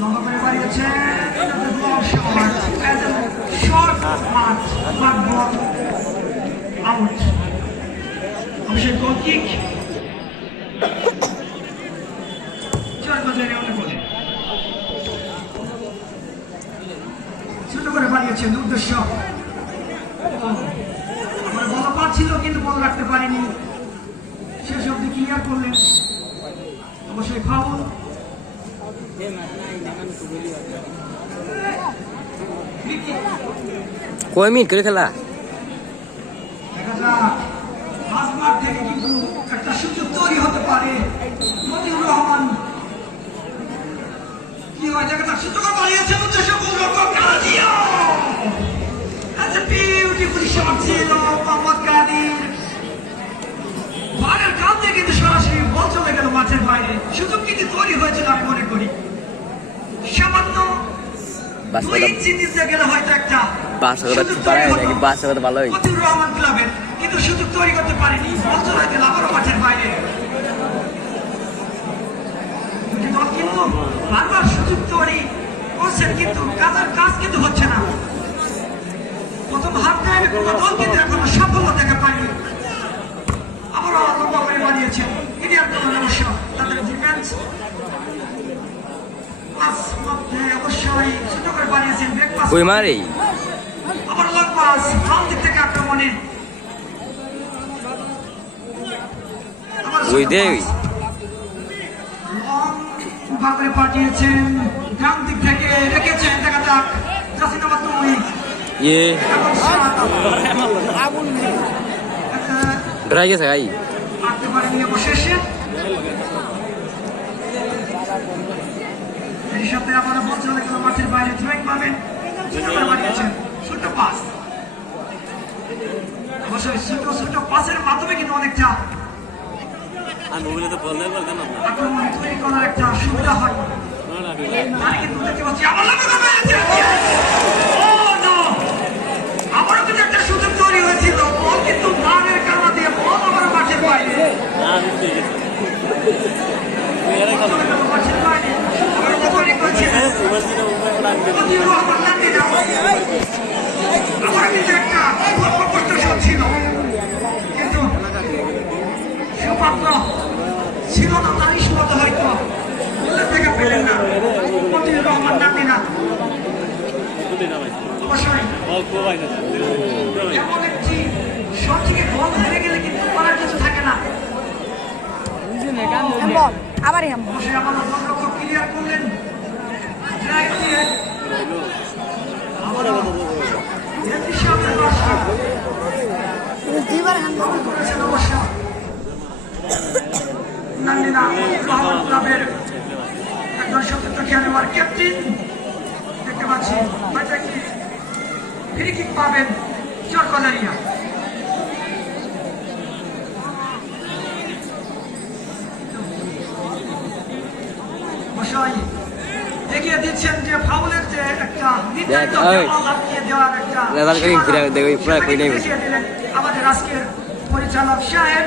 লম্বা করে বাড়িয়েছে শর্ট মাঠ বল আউট। অবশ্যই গোল কিক ছোট করে বাড়িয়েছেন উদ্দেশ্য আমার বল পাচ্ছিল কিন্তু বল রাখতে পারিনি, শেষ অব্দি ক্লিয়ার করলেন। অবশ্যই ফাউল। কয় মিনিট করে খেলা? দেখা যাক মাঝমাঠ থেকে কিন্তু একটা সুযোগ তৈরি হতে পারে। মতিউর রহমান কি হয় দেখা যাক, সুযোগ বাড়িয়েছে উদ্দেশ্য বিউটিফুল শট ছিল মোহাম্মদ কাদির। বারের কান দিয়ে কিন্তু সরাসরি বল চলে গেল মাঠের বাইরে। সুযোগ কিন্তু তৈরি হয়েছিল আমি মনে করি সামান্য 2 ইঞ্চি নিচে গেলে হয়তো একটা মতিউর রহমান ক্লাবের, কিন্তু সুযোগ তৈরি করতে পারেনি। বল চলে গেল আবারও মাঠের বাইরে। দুটি দল কিন্তু বারবার সুযোগ তৈরি করছেন কিন্তু কাজ কিন্তু হচ্ছে না। প্রথম হাফ টাইমে কোনো দল কিন্তু এখনো সাফল্য দেখে পায়নি। আবারও লম্বা করে বানিয়েছেন ইন্ডিয়ান দলের অবশ্য তাদের ডিফেন্স অবশ্যই ছোট করে বানিয়েছেন ব্রেক পাস। আবার লং পাস বাম দিক থেকে আক্রমণে করে পাঠিয়েছেন ডান দিক থেকে রেখেছেন। দেখা যাক জাসিন আহমেদ তুমি আটতে পারেনি অবশেষে। এই সাথে আবার বল চলে গেল মাঠের বাইরে। থ্রোয়িং পাবেন বানিয়েছেন ছোট পাস। অবশ্যই ছোট পাসের মাধ্যমে কিন্তু অনেকটা আক্রমণ তৈরি করার একটা সুবিধা হয়। কিন্তু দেখতে পাচ্ছি আবারও কিন্তু একটা সুযোগ তৈরি হয়েছিল। বল কিন্তু দাঁড়ের কানা দিয়ে বল আবার মাঠের বাইরে। আমার কিন্তু একটা ছিল কিন্তু সুপাত্র ছিল না, তারই মতো হয়তো থেকে পেলেন না মতিউর রহমান নান্দিনা। অবশ্যই এমন একটি শট থেকে বল হেরে গেলে কিন্তু করার কিছু থাকে না। অবশ্যই আমাদের গোলরক্ষক ক্লিয়ার করলেন ড্রাইভ দিয়ে। নান্দিনা ক্লাবের একজন সতীর্থ খেলোয়াড় ক্যাপ্টেন দেখতে পাচ্ছি হয়তো একটি ফ্রি কিক পাবেন চরকলারিয়া। অবশ্যই এগিয়ে দিচ্ছেন যে ফাউলের যে একটা নির্ধারিত দেওয়ার একটা আমাদের আজকের পরিচালক সাহেব।